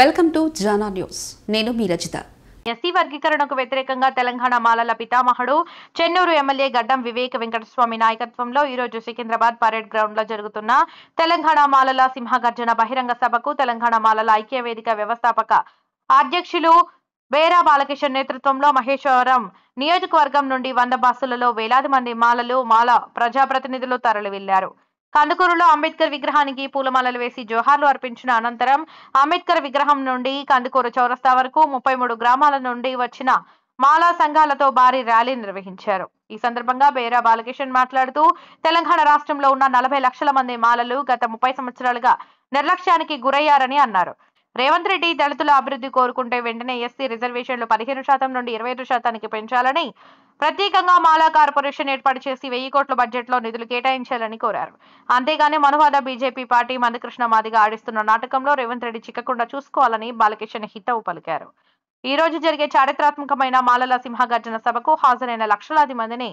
Welcome to Jana news. నేను మీ Rajitha. SC వర్గీకరణకు వ్యతిరేకంగా తెలంగాణ మాలల పితామహుడు చెన్నూరు ఎమ్మెల్యే గడ్డం వివేక వెంకటస్వామి నాయకత్వంలో ఈ రోజు సికింద్రాబాద్ పరేడ్ గ్రౌండ్ లో జరుగుతున్న తెలంగాణ మాలల సింహగర్జన బహిరంగ సభకు తెలంగాణ మాలల ఐక్య వేదిక వ్యవస్థాపక అధ్యక్షులు బేరా బాలకిషన్ నేతృత్వంలో మహేశ్వరం నియోజకవర్గం నుండి 100 బస్సులలో వేలాది మంది మాల ప్రజాప్రతినిధులు తరలి వెళ్లారు. కందుకూరులో అంబేద్కర్ విగ్రహానికి పూలమాలలు వేసి జోహార్లు అర్పించిన అనంతరం అంబేద్కర్ విగ్రహం నుండి కందుకూరు చౌరస్తా వరకు 33 గ్రామాల నుండి వచ్చిన మాలా సంఘాలతో భారీ ర్యాలీ నిర్వహించారు. ఈ సందర్భంగా బేరా బాలకిషన్ మాట్లాడుతూ తెలంగాణ రాష్ట్రంలో ఉన్న 40 లక్షల మంది మాలలు గత 30 సంవత్సరాలుగా నిర్లక్ష్యానికి గురయ్యారని అన్నారు. రేవంత్ రెడ్డి దళితుల అభివృద్ధి కోరుకుంటే వెంటనే ఎస్సీ రిజర్వేషన్లు 15% నుండి 25% పెంచాలని, ప్రత్యేకంగా మాలా కార్పొరేషన్ ఏర్పాటు చేసి 1000 కోట్ల బడ్జెట్ లో నిధులు కేటాయించాలని కోరారు. అంతేగాని మనువాద బీజేపీ పార్టీ మందకృష్ణ మాదిగా ఆడిస్తున్న నాటకంలో రేవంత్ రెడ్డి చిక్కకుండా చూసుకోవాలని బాలకిషన్ హితవు పలికారు. ఈ రోజు జరిగే చారిత్రాత్మకమైన మాలల సింహగర్జన సభకు హాజరైన లక్షలాది మందిని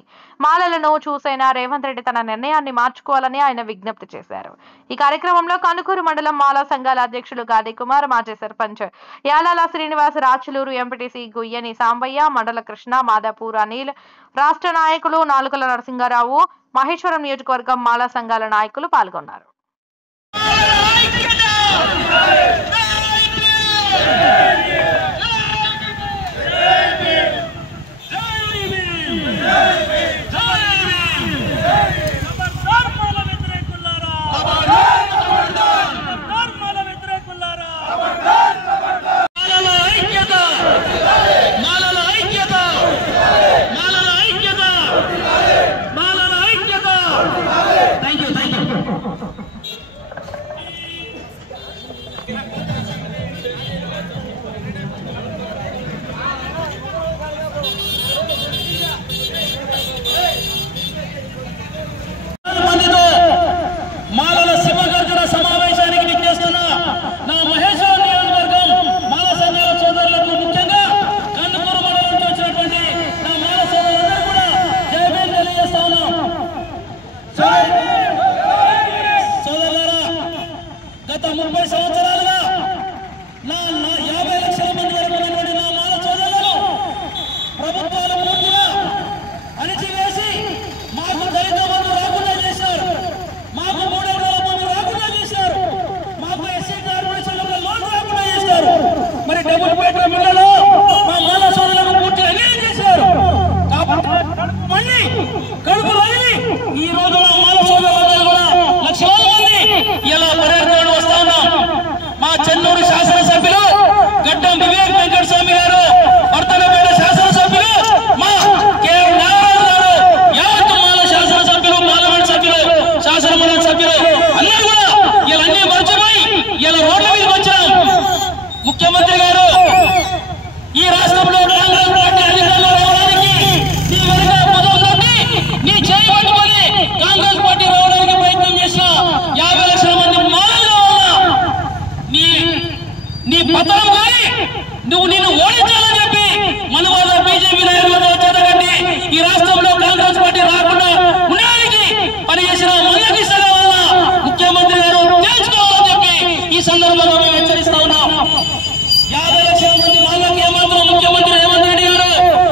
మాలలను చూసైనా రేవంత్ రెడ్డి తన నిర్ణయాన్ని మార్చుకోవాలని ఆయన విజ్ఞప్తి చేశారు. ఈ కార్యక్రమంలో కందుకూరు మండలం మాలా సంఘాల అధ్యక్షులు గాది కుమార్, మాజీ సర్పంచ్ యాలాల శ్రీనివాస్, రాచులూరు ఎంపీటీసీ గుయ్యని సాంబయ్య, మండల కృష్ణ, మాదాపూర్ అనిల్, రాష్ట్ర నాయకులు నాలుకల నరసింగారావు, మహేశ్వరం నియోజకవర్గం మాలా సంఘాల నాయకులు పాల్గొన్నారు. గత 30 సంవత్సరాలుగా 50 లక్షల మంది వరకు ఉన్నటువంటి నా మాల సోదరులను ప్రభుత్వాలు పూర్తిగా అణిచివేసి మాకు దళిత బంధు రాకుండా చేశారు, మాకు 3 ఎకరాల భూమి రాకుండా చేశారు, మాకు ఎస్సీ కార్పొరేషన్లో లోన్ రాకుండా చేశారు. మరి డబ్బులపేట మిల్లలో మా మాల సోదరులను పూర్తిగా అన్యాయం చేశారు. మళ్ళీ కడుపు రగిలి ఈ రోజు మా మాల సోదరులందరూ కూడా లక్షలాది మంది ఇలా పర్యటనలు వస్తా ఉన్నాం. మా చెన్నూరు శాసనసభ్యులు గడ్డం వివేక్ వెంకటస్వామి గారు, వర్తనపేట శాసనసభ్యులు మా కేఎం నాగరాజు గారు, యావత్ మాల శాసనసభ్యులు, పార్లమెంట్ సభ్యులు, శాసనమండలి సభ్యులు అందరూ కూడా ఇలా అన్ని మర్చిపోయి ఇలా రోడ్ల మీద వచ్చాం. ముఖ్యమంత్రి గారు ఈ రాష్ట్రంలో కాంగ్రెస్ పార్టీ అధికారంలో రావడానికి నీ వెనుక భుజం తట్టి నీ చేయి పట్టుకొని కాంగ్రెస్ పార్టీ రావడానికి ప్రయత్నం చేసిన 50 లక్షల మంది మాలలు నీ పతనం కానీ నిన్ను ఓడించాలని చెప్పి మనువాద బీజేపీ నాయకులతో చేతగట్టి ఈ రాష్ట్రంలో కాంగ్రెస్ పార్టీ రాకుండా ఉండడానికి పనిచేసిన మందకృష్ణ వల్ల ముఖ్యమంత్రి గారు తెలుసుకోవాలని చెప్పి ఈ సందర్భంగా మేము హెచ్చరిస్తా ఉన్నాం. 50 లక్షల మంది మాలకి ఏమాత్రం ముఖ్యమంత్రి రేవంత్ రెడ్డి గారు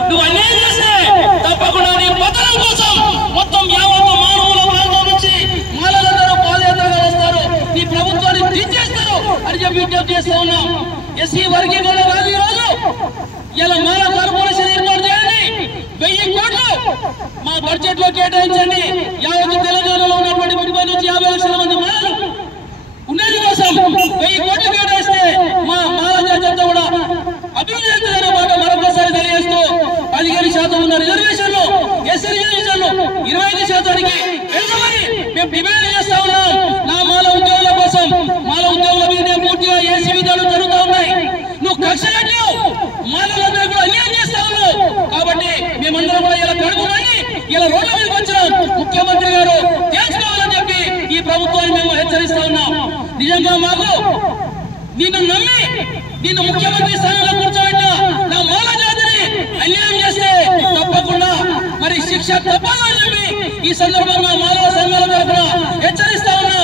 నువ్వు అన్యాయం చేస్తే తప్పకుండా నీ పతనం కోసం మొత్తం యావత్తు మానవుల ప్రాంతం నుంచి మాలలందరూ పాదయాత్రగా వస్తారు, నీ ప్రభుత్వాన్ని దించేస్తారు అని చెప్పి విజ్ఞప్తి చేస్తా ఉన్నాం. ఎస్సీ వర్గీకరణ కాదు ఈ రోజు ఇలా మాల కార్పొరేషన్ ఏర్పాటు చేయండి, 1000 కోట్లు మా బడ్జెట్ లో కేటాయించండి. యావత్తు తెలంగాణలో ఉన్నటువంటి 30 నుంచి 50 లక్షల మంది మాలలు ఉన్నది కోసం 1000 కోట్లు కేటాయిస్తే మా మాల జాతి కూడా అభివృద్ధి చెందుతున్న మాట మరొకసారి తెలియజేస్తూ 15% ఉన్న రిజర్వేషన్లు ఎస్సీ రిజర్వేషన్లు 25%కి పెంచమని మేము డిమాండ్ చేస్తా ఉన్నాం. నా మాల ఉద్యోగుల కోసం, మాల ఉద్యోగుల మీదే పూర్తిగా ఏసీ విధాలు జరుగుతూ ఉన్నాయి. నువ్వు కక్ష కట్టావు, మాలలందరూ కూడా అన్యాయం చేస్తా ఉన్నావు. కాబట్టి మేమందరం కూడా ఇలా కడుపునని ఇలా రోడ్ల మీదకి వచ్చినాం. ముఖ్యమంత్రి గారు తెలుసుకోవాలని చెప్పి ఈ ప్రభుత్వాన్ని మేము హెచ్చరిస్తా ఉన్నాం. నిజంగా మాకు నిన్ను నమ్మి నిన్ను ముఖ్యమంత్రి స్థానంలో కూర్చోబెట్టిన నా మాల జాతిని అన్యాయం చేస్తే తప్పకుండా మరి శిక్ష తప్పదని చెప్పి ఈ సందర్భంగా మానవ సంఘాల తరఫున హెచ్చరిస్తా ఉన్నా.